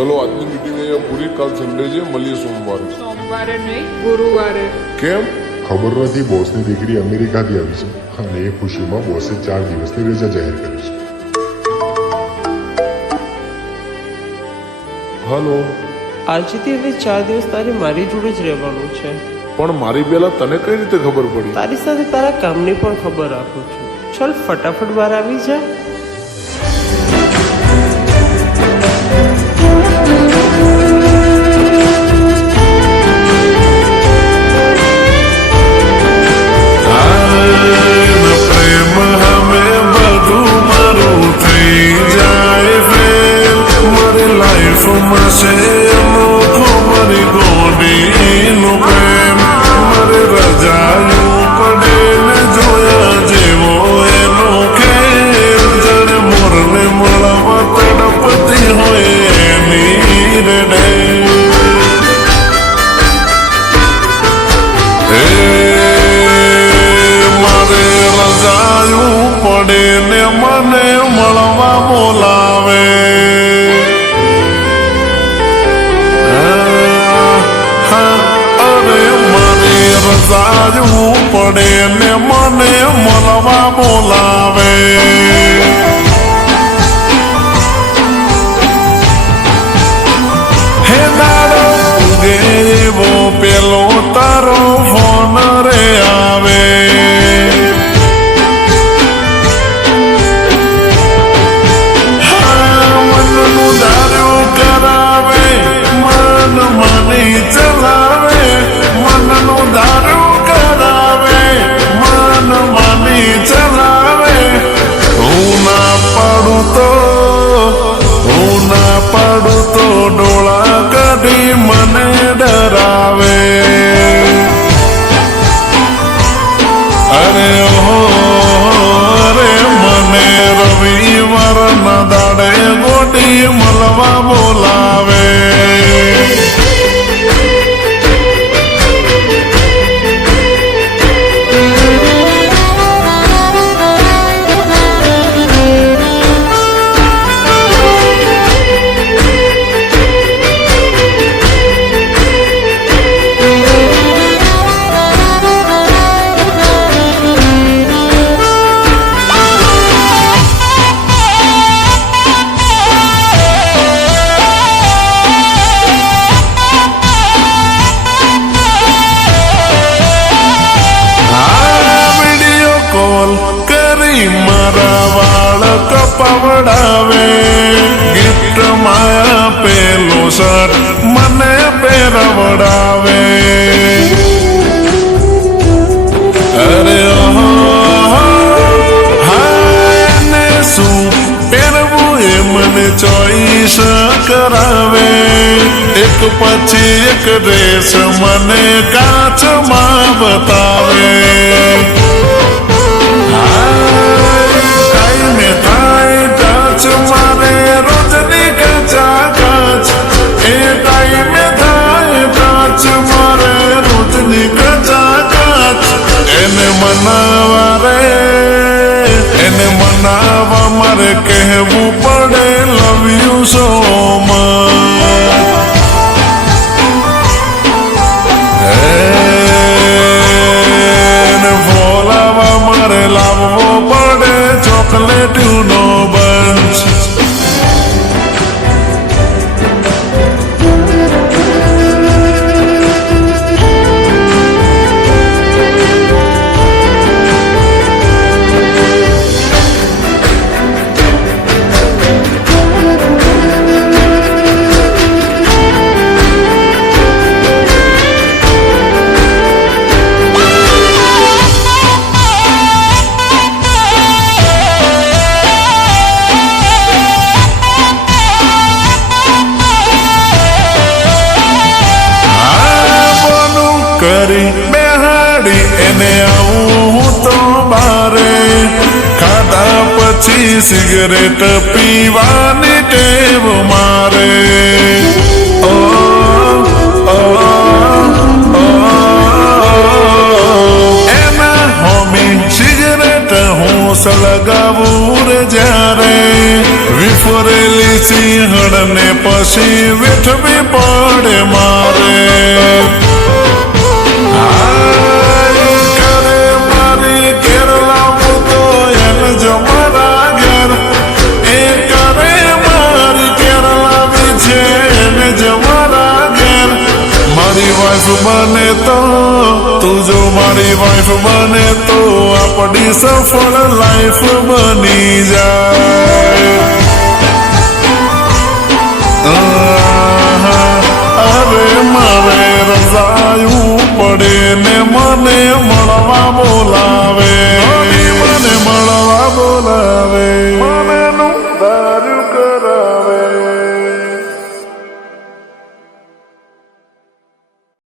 ચલો આજની મીટિંગ અહીંયા પૂરી. કાલ સન્ડે છે, મળીએ સોમવારે. સોમવારે નહીં, ગુરુવારે. કેમ? ખબર નથી, બોસની દીકરી અમેરિકાથી આવી છે અને એ ખુશીમાં બોસે 4 દિવસની રજા જાહેર કરી છે. હલો. આજથી હવે 4 દિવસ તારે મારી જોડે જ રહેવાનું છે. પણ મારી પહેલા તને કઈ રીતે ખબર પડી? તારી સાથે તારા કામની પણ ખબર રાખું છું. ચાલ ફટાફટ બહાર આવી જા. પડે ને મને મળવા બોલાવે. હે દાડો ઉગે એવો પેલો તારો ફોન રે આવે. મનનું ધાર્યું કરાવે, મન માની ચલાવે. મનનું ધાર્યું કરાવે, મન માની ચલાવે. હું ના પાડું તો ડોળા કાઢી મને ડરાવે. અરે મને રવિવાર ના દાડે ગોડી મળવા બોલાવે. પવડાવે ગિફ્ટ માં પેલો શર્ટ મને પહેરવડાવે. અરે હાને શું પહેરવું એ મને ચોઈસ કરાવે. એક પછી એક ડ્રેસ મને કાચમાં બતાવે. એને મનાવા મારે કહેવું પડે લવ યુ સો મચ. એને બોલાવા મારે લાવવો પડે ચોકલેટ નો બંચ. કરી બેહાડી એને આવું તો બારે. ખાધા પછી સિગરેટ પીવાની ટેવ મારે. એના હોમી સિગરેટ હું સળગાવું રે જ્યારે. વિફરેલી સિંહણ ને પછી વાઈફ બને તો તું જો મારી વાઈફ બને તો આપણી સફળ લાઈફ બની જાય